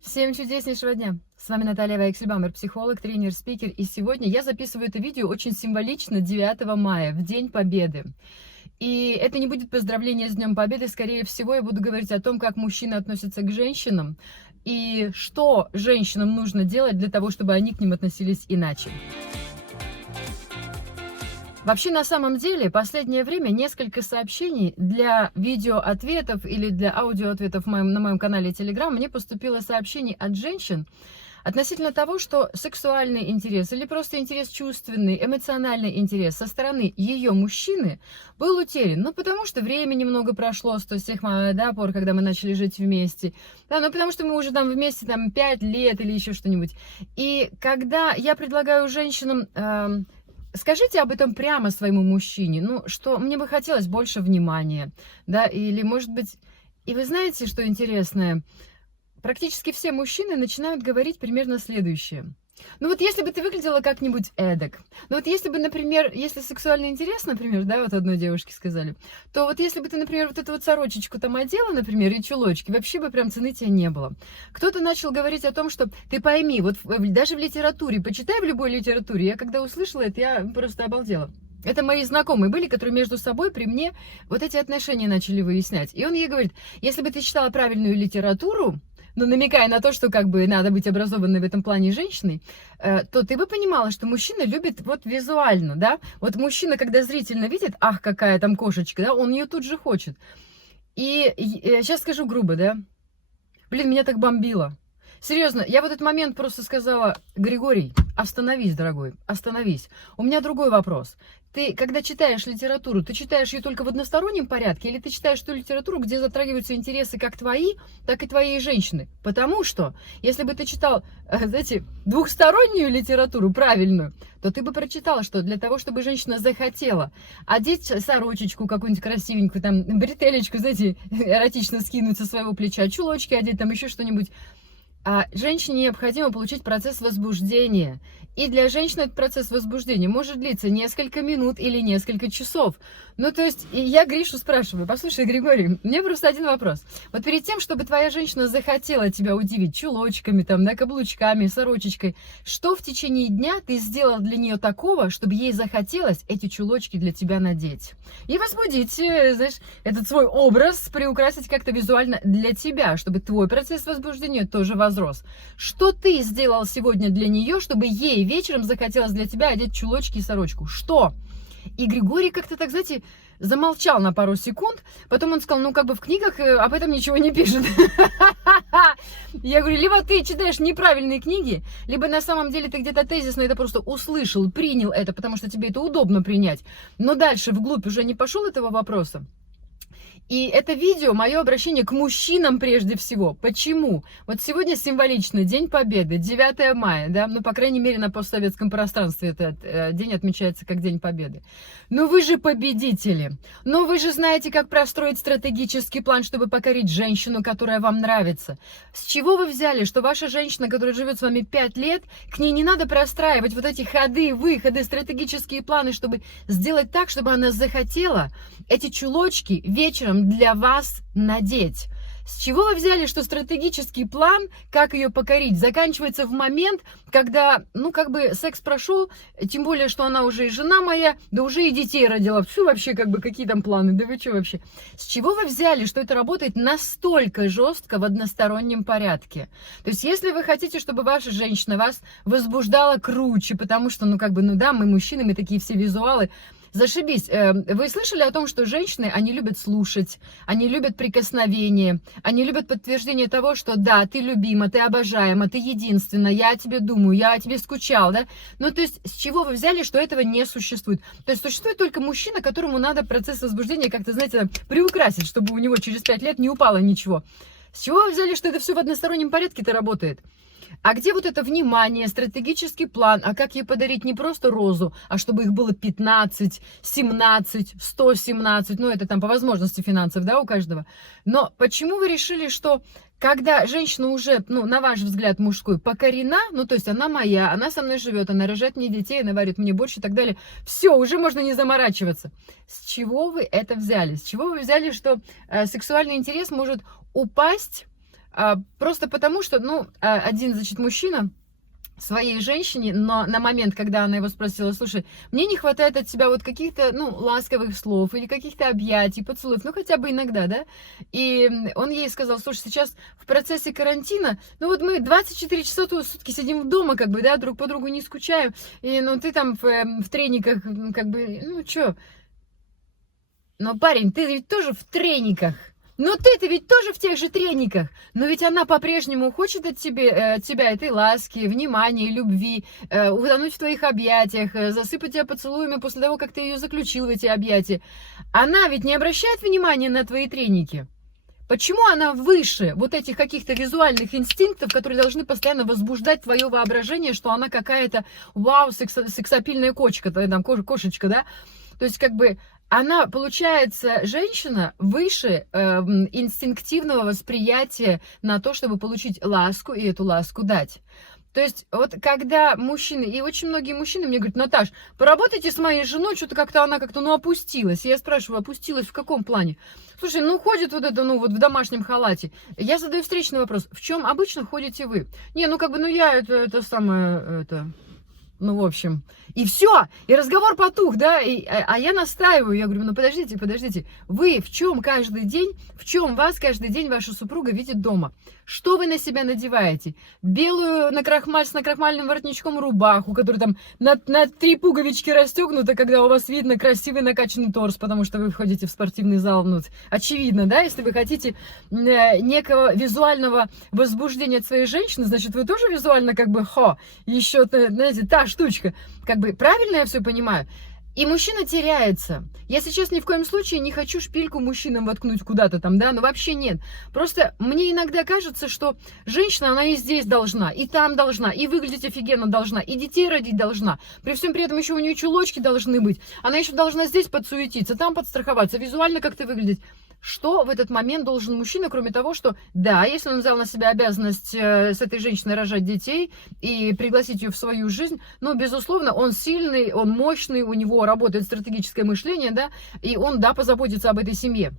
Всем чудеснейшего дня! С вами Наталья Вайксельбамер, психолог, тренер, спикер. И сегодня я записываю это видео очень символично 9 мая, в День Победы. И это не будет поздравление с Днем Победы, скорее всего, я буду говорить о том, как мужчины относятся к женщинам и что женщинам нужно делать для того, чтобы они к ним относились иначе. Вообще, на самом деле, последнее время несколько сообщений для видеоответов или для аудиоответов на моем канале Telegram мне поступило сообщений от женщин относительно того, что сексуальный интерес или просто интерес чувственный, эмоциональный интерес со стороны ее мужчины был утерян. Ну, потому что времени много прошло с тех пор, когда мы начали жить вместе. Да, ну, потому что мы уже там вместе 5 лет или еще что-нибудь. И когда я предлагаю женщинам... Скажите об этом прямо своему мужчине, ну, что мне бы хотелось больше внимания, да, или, может быть, и вы знаете, что интересное, практически все мужчины начинают говорить примерно следующее. Ну, вот если бы ты выглядела как-нибудь эдак, ну, вот если бы, например, если сексуальный интерес, например, да, вот одной девушке сказали, то вот если бы ты, например, вот эту вот сорочечку там одела, например, и чулочки, вообще бы прям цены тебе не было. Кто-то начал говорить о том, что ты пойми, вот даже в литературе, почитай в любой литературе, я когда услышала это, я просто обалдела. Это мои знакомые были, которые между собой при мне вот эти отношения начали выяснять. И он ей говорит, если бы ты читала правильную литературу, ну, намекая на то, что как бы надо быть образованной в этом плане женщиной, то ты бы понимала, что мужчина любит вот визуально, да? Вот мужчина, когда зрительно видит, ах, какая там кошечка, да, он ее тут же хочет. И сейчас скажу грубо, да? Блин, меня так бомбило. Серьезно, я в этот момент просто сказала, Григорий, остановись, дорогой, остановись. У меня другой вопрос. Ты, когда читаешь литературу, ты читаешь ее только в одностороннем порядке, или ты читаешь ту литературу, где затрагиваются интересы как твои, так и твоей женщины? Потому что, если бы ты читал, знаете, двухстороннюю литературу, правильную, то ты бы прочитала, что для того, чтобы женщина захотела одеть сорочечку какую-нибудь красивенькую, там, бретелечку, знаете, эротично скинуть со своего плеча, чулочки одеть, там еще что-нибудь, женщине необходимо получить процесс возбуждения. И для женщины этот процесс возбуждения может длиться несколько минут или несколько часов. Ну, то есть, и я Гришу спрашиваю, послушай, Григорий, мне просто один вопрос. Вот перед тем, чтобы твоя женщина захотела тебя удивить чулочками, там, да, каблучками, сорочечкой, что в течение дня ты сделал для нее такого, чтобы ей захотелось эти чулочки для тебя надеть? И возбудить, знаешь, этот свой образ, приукрасить как-то визуально для тебя, чтобы твой процесс возбуждения тоже возрос. Что ты сделал сегодня для нее, чтобы ей вечером захотелось для тебя одеть чулочки и сорочку? Что? И Григорий как-то так, знаете, замолчал на пару секунд, потом он сказал, ну, как бы в книгах об этом ничего не пишет. Я говорю, либо ты читаешь неправильные книги, либо на самом деле ты где-то тезисно это просто услышал, принял это, потому что тебе это удобно принять, но дальше вглубь уже не пошел этого вопроса. И это видео, мое обращение к мужчинам прежде всего. Почему? Вот сегодня символично День Победы, 9 мая, да, ну, по крайней мере, на постсоветском пространстве этот день отмечается как День Победы. Но вы же победители, но вы же знаете, как простроить стратегический план, чтобы покорить женщину, которая вам нравится. С чего вы взяли, что ваша женщина, которая живет с вами 5 лет, к ней не надо простраивать вот эти ходы, выходы, стратегические планы, чтобы сделать так, чтобы она захотела эти чулочки вечером для вас надеть? С чего вы взяли, что стратегический план, как ее покорить, заканчивается в момент, когда, ну, как бы секс прошел, тем более, что она уже и жена моя, да уже и детей родила. Что вообще, как бы, какие там планы, да вы что вообще? С чего вы взяли, что это работает настолько жестко в одностороннем порядке? То есть, если вы хотите, чтобы ваша женщина вас возбуждала круче, потому что, ну, как бы, ну да, мы мужчины, мы такие все визуалы, зашибись. Вы слышали о том, что женщины, они любят слушать, они любят прикосновение, они любят подтверждение того, что да, ты любима, ты обожаема, ты единственная, я о тебе думаю, я о тебе скучал, да? Ну, то есть, с чего вы взяли, что этого не существует? То есть, существует только мужчина, которому надо процесс возбуждения как-то, знаете, приукрасить, чтобы у него через 5 лет не упало ничего. С чего вы взяли, что это все в одностороннем порядке-то работает? А где вот это внимание, стратегический план, а как ей подарить не просто розу, а чтобы их было 15, 17, 117, ну это там по возможности финансов, да, у каждого. Но почему вы решили, что когда женщина уже, ну, на ваш взгляд, мужской, покорена, ну, то есть она моя, она со мной живет, она рожает мне детей, она варит мне борщ и так далее, все, уже можно не заморачиваться. С чего вы это взяли? С чего вы взяли, что сексуальный интерес может упасть Просто потому что, ну, один, значит, мужчина своей женщине, но на момент, когда она его спросила: слушай, мне не хватает от тебя вот каких-то, ну, ласковых слов или каких-то объятий, поцелуев, ну, хотя бы иногда, да, и он ей сказал: слушай, сейчас в процессе карантина, ну, вот мы 24 часа в сутки сидим дома, как бы, да, друг по другу не скучаем, и, ну, ты там в трениках, как бы, ну, чё, но, парень, ты ведь тоже в трениках. Но ты-то ведь тоже в тех же трениках. Но ведь она по-прежнему хочет от тебя этой ласки, внимания, любви, утонуть в твоих объятиях, засыпать тебя поцелуями после того, как ты ее заключил в эти объятия. Она ведь не обращает внимания на твои треники. Почему она выше вот этих каких-то визуальных инстинктов, которые должны постоянно возбуждать твое воображение, что она какая-то, вау, сексапильная кошечка, там, кошечка, да? То есть, как бы, она, получается, женщина выше инстинктивного восприятия на то, чтобы получить ласку и эту ласку дать. То есть, вот когда мужчины, и очень многие мужчины мне говорят: Наташ, поработайте с моей женой, что-то как-то она как-то, ну, опустилась. И я спрашиваю: опустилась в каком плане? Слушай, ну, ходит вот это, ну, вот в домашнем халате. Я задаю встречный вопрос: в чем обычно ходите вы? Не, ну, как бы, ну, я это самое, это... Ну, в общем, и все, и разговор потух, да, а я настаиваю, я говорю: ну, подождите, вы в чем каждый день, в чем вас каждый день ваша супруга видит дома? Что вы на себя надеваете? Белую с накрахмальным воротничком рубаху, которая там на 3 пуговички расстегнута, когда у вас видно красивый накачанный торс, потому что вы входите в спортивный зал, ну, очевидно, да, если вы хотите некого визуального возбуждения от своей женщины, значит, вы тоже визуально как бы, еще, знаете, та штучка, как бы, правильно я все понимаю? И мужчина теряется. Я сейчас ни в коем случае не хочу шпильку мужчинам воткнуть куда-то там, да, но вообще нет. Просто мне иногда кажется, что женщина, она и здесь должна, и там должна, и выглядеть офигенно должна, и детей родить должна. При всем при этом еще у нее чулочки должны быть. Она еще должна здесь подсуетиться, там подстраховаться, визуально как-то выглядеть. Что в этот момент должен мужчина, кроме того, что, да, если он взял на себя обязанность с этой женщиной рожать детей и пригласить ее в свою жизнь, ну, безусловно, он сильный, он мощный, у него работает стратегическое мышление, да, и он, да, позаботится об этой семье.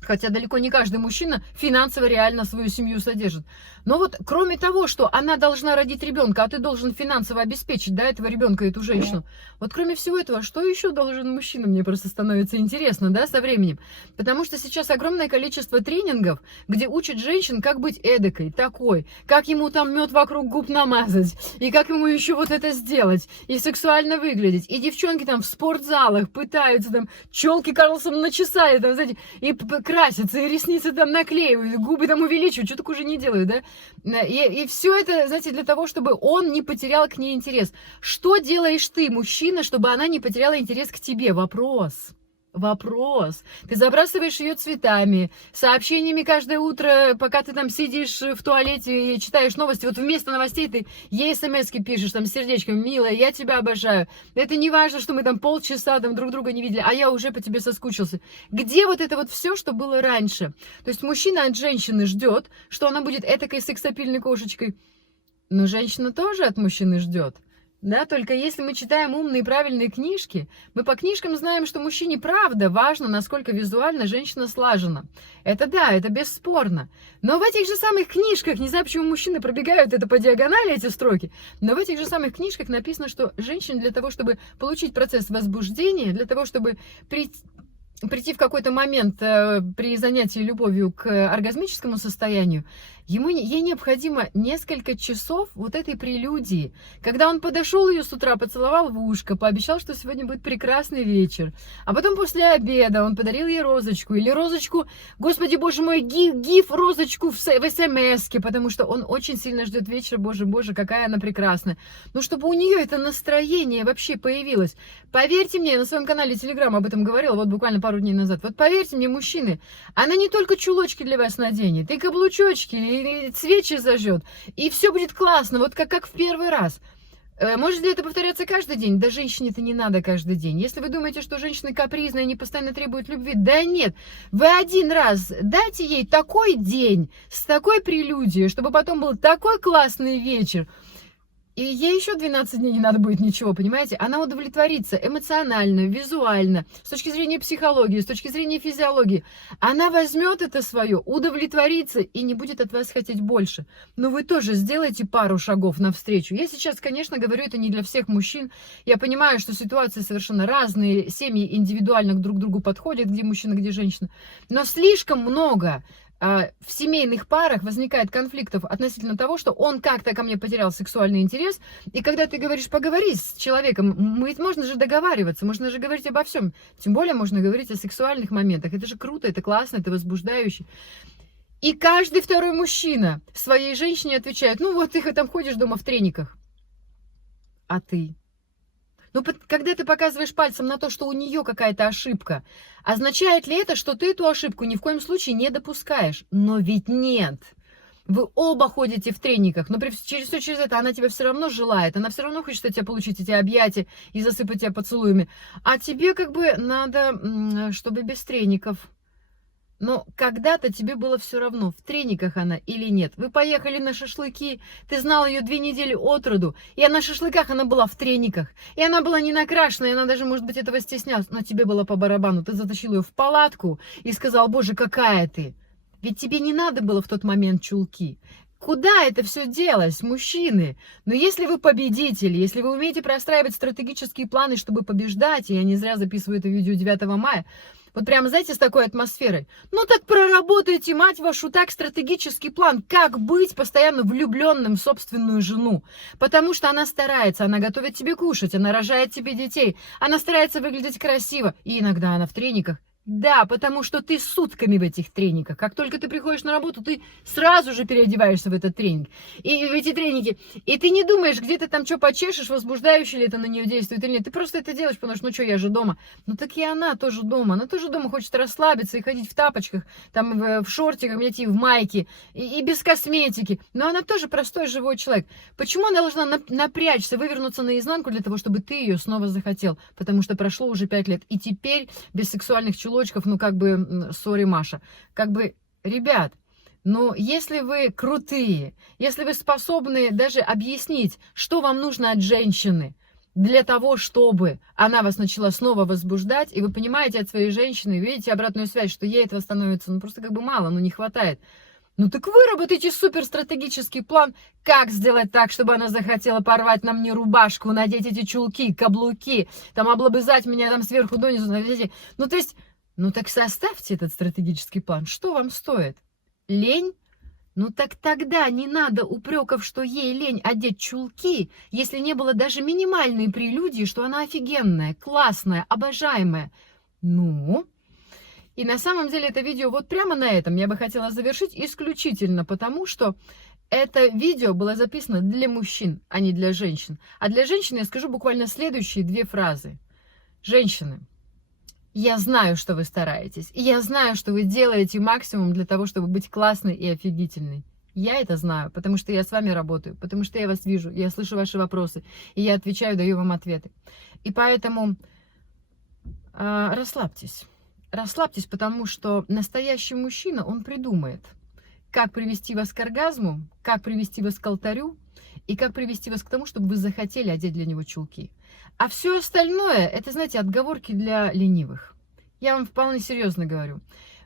Хотя далеко не каждый мужчина финансово реально свою семью содержит. Но вот кроме того, что она должна родить ребенка, а ты должен финансово обеспечить, да, этого ребенка, эту женщину. Вот кроме всего этого, что еще должен мужчина? Мне просто становится интересно, да, со временем. Потому что сейчас огромное количество тренингов, где учат женщин, как быть эдакой, такой, как ему там мед вокруг губ намазать, и как ему еще вот это сделать, и сексуально выглядеть. И девчонки там в спортзалах пытаются там челки Карлсон начесали, там, знаете, и красятся, и ресницы там наклеивают, губы там увеличивают, что только уже не делают, да? И все это, знаете, для того, чтобы он не потерял к ней интерес. Что делаешь ты, мужчина, чтобы она не потеряла интерес к тебе? Вопрос. Ты забрасываешь ее цветами, сообщениями каждое утро, пока ты там сидишь в туалете и читаешь новости. Вот вместо новостей ты ей смс-ки пишешь, там, с сердечком: милая, я тебя обожаю. Это не важно, что мы там полчаса там друг друга не видели, а я уже по тебе соскучился. Где вот это вот все, что было раньше? То есть мужчина от женщины ждет, что она будет этакой сексапильной кошечкой. Но женщина тоже от мужчины ждет. Да, только если мы читаем умные и правильные книжки, мы по книжкам знаем, что мужчине правда важно, насколько визуально женщина слажена. Это да, это бесспорно. Но в этих же самых книжках, не знаю, почему мужчины пробегают это по диагонали, эти строки, но в этих же самых книжках написано, что женщине для того, чтобы получить процесс возбуждения, для того, чтобы прийти в какой-то момент при занятии любовью к оргазмическому состоянию, ей необходимо несколько часов вот этой прелюдии. Когда он подошел ее с утра, поцеловал в ушко, пообещал, что сегодня будет прекрасный вечер. А потом после обеда он подарил ей розочку. Или розочку, господи боже мой, гиф розочку в смс-ке, потому что он очень сильно ждет вечера. Боже, какая она прекрасная. Ну, чтобы у нее это настроение вообще появилось. Поверьте мне, я на своем канале Telegram об этом говорила, вот буквально пару дней назад. Вот поверьте мне, мужчины, она не только чулочки для вас наденет, и каблучочки, и свечи зажжет, и все будет классно, вот как в первый раз. Может ли это повторяться каждый день? Да женщине-то не надо каждый день. Если вы думаете, что женщины капризные, они постоянно требуют любви, да нет. Вы один раз дайте ей такой день, с такой прелюдией, чтобы потом был такой классный вечер. И ей еще 12 дней не надо будет ничего, понимаете? Она удовлетворится эмоционально, визуально, с точки зрения психологии, с точки зрения физиологии. Она возьмет это свое, удовлетворится и не будет от вас хотеть больше. Но вы тоже сделайте пару шагов навстречу. Я сейчас, конечно, говорю это не для всех мужчин. Я понимаю, что ситуации совершенно разные, семьи индивидуально друг к другу подходят, где мужчина, где женщина. Но слишком много в семейных парах возникает конфликтов относительно того, что он как-то ко мне потерял сексуальный интерес, и когда ты говоришь, поговори с человеком, ведь можно же договариваться, можно же говорить обо всем, тем более можно говорить о сексуальных моментах, это же круто, это классно, это возбуждающе. И каждый второй мужчина своей женщине отвечает, ну вот ты там ходишь дома в трениках, а ты? Ну, когда ты показываешь пальцем на то, что у нее какая-то ошибка, означает ли это, что ты эту ошибку ни в коем случае не допускаешь? Но ведь нет. Вы оба ходите в трениках, но через это она тебя все равно желает, она все равно хочет от тебя получить эти объятия и засыпать тебя поцелуями. А тебе как бы надо, чтобы без треников. Но когда-то тебе было все равно, в трениках она или нет. Вы поехали на шашлыки, ты знал ее 2 недели от роду, и на шашлыках она была в трениках. И она была не накрашена, и она даже, может быть, этого стеснялась. Но тебе было по барабану. Ты затащил ее в палатку и сказал, боже, какая ты. Ведь тебе не надо было в тот момент чулки. Куда это все делось, мужчины? Но если вы победители, если вы умеете простраивать стратегические планы, чтобы побеждать, и я не зря записываю это видео 9 мая, вот прямо, знаете, с такой атмосферой. Ну так проработайте, мать вашу, так стратегический план, как быть постоянно влюбленным в собственную жену. Потому что она старается, она готовит тебе кушать, она рожает тебе детей, она старается выглядеть красиво, и иногда она в трениках. Да, потому что ты сутками в этих трениках. Как только ты приходишь на работу, ты сразу же переодеваешься в этот тренинг. И в эти тренинги. И ты не думаешь, где ты там что почешешь, возбуждающе ли это на нее действует или нет. Ты просто это делаешь, потому что, ну что, я же дома. Ну так и она тоже дома. Она тоже дома хочет расслабиться и ходить в тапочках, там в шортиках, в майке, и без косметики. Но она тоже простой живой человек. Почему она должна напрячься, вывернуться наизнанку для того, чтобы ты ее снова захотел? Потому что прошло уже 5 лет. И теперь без сексуальных чулочков, ну как бы, сори, Маша, как бы, ребят, но если вы крутые, если вы способны даже объяснить, что вам нужно от женщины, для того, чтобы она вас начала снова возбуждать, и вы понимаете от своей женщины, видите обратную связь, что ей этого становится, ну просто как бы мало, ну не хватает. Ну так выработайте суперстратегический план, как сделать так, чтобы она захотела порвать на мне рубашку, надеть эти чулки, каблуки, там облобызать меня там сверху донизу, надеть. Ну то есть, ну так составьте этот стратегический план. Что вам стоит? Лень? Ну так тогда не надо упреков, что ей лень одеть чулки, если не было даже минимальной прелюдии, что она офигенная, классная, обожаемая. Ну... И на самом деле это видео вот прямо на этом я бы хотела завершить исключительно потому, что это видео было записано для мужчин, а не для женщин. А для женщин я скажу буквально следующие 2 фразы. Женщины, я знаю, что вы стараетесь, и я знаю, что вы делаете максимум для того, чтобы быть классной и офигительной. Я это знаю, потому что я с вами работаю, потому что я вас вижу, я слышу ваши вопросы, и я отвечаю, даю вам ответы. И поэтому расслабьтесь. Расслабьтесь, потому что настоящий мужчина, он придумает, как привести вас к оргазму, как привести вас к алтарю и как привести вас к тому, чтобы вы захотели одеть для него чулки. А все остальное, это, знаете, отговорки для ленивых. Я вам вполне серьезно говорю.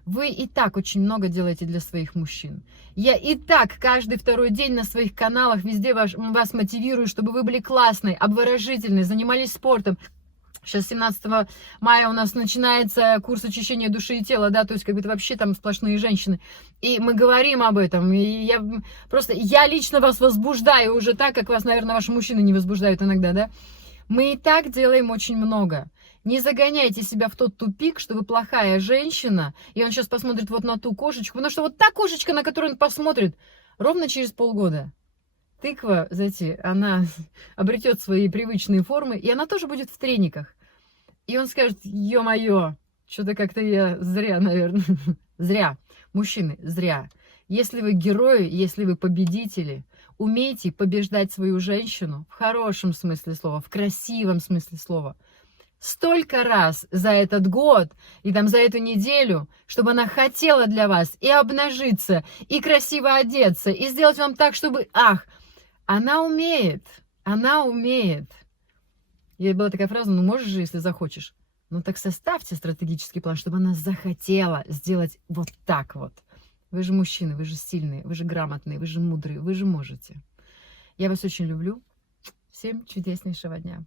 Вы и так очень много делаете для своих мужчин. Я и так каждый второй день на своих каналах везде вас мотивирую, чтобы вы были классной, обворожительной, занимались спортом. Сейчас 17 мая у нас начинается курс очищения души и тела, да, то есть как бы это вообще там сплошные женщины. И мы говорим об этом, и я лично вас возбуждаю уже так, как вас, наверное, ваши мужчины не возбуждают иногда, да. Мы и так делаем очень много. Не загоняйте себя в тот тупик, что вы плохая женщина, и он сейчас посмотрит вот на ту кошечку, потому что вот та кошечка, на которую он посмотрит, ровно через полгода. Тыква, знаете, она обретет свои привычные формы, и она тоже будет в трениках. И он скажет, ё-моё, что-то как-то я зря, наверное. Зря. Мужчины, зря. Если вы герои, если вы победители, умейте побеждать свою женщину в хорошем смысле слова, в красивом смысле слова. Столько раз за этот год и там за эту неделю, чтобы она хотела для вас и обнажиться, и красиво одеться, и сделать вам так, чтобы, ах, она умеет. Она умеет. И была такая фраза: ну можешь же, если захочешь. Ну так составьте стратегический план, чтобы она захотела сделать вот так вот. Вы же мужчины, вы же сильные, вы же грамотные, вы же мудрые, вы же можете. Я вас очень люблю. Всем чудеснейшего дня.